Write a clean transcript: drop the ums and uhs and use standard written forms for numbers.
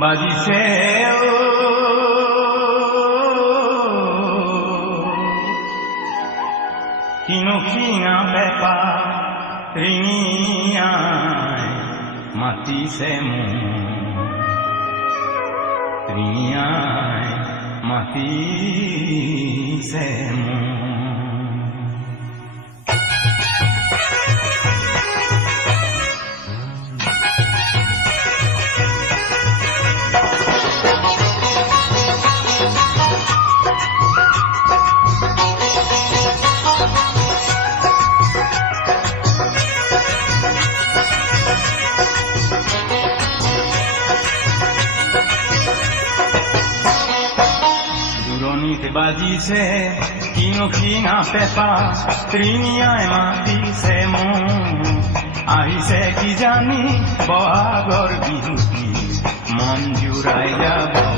বাজিছে কিনখিঙা পেপা ৰিঙিয়াই মাতিছে ৰিঙিয়াই মাতিছে বাজিছে কিনখিঙা পেপা ৰিঙিয়াই মাতিছে আহিছে কিজানি বহাগৰ বিহুটি মন জুৰাই যাব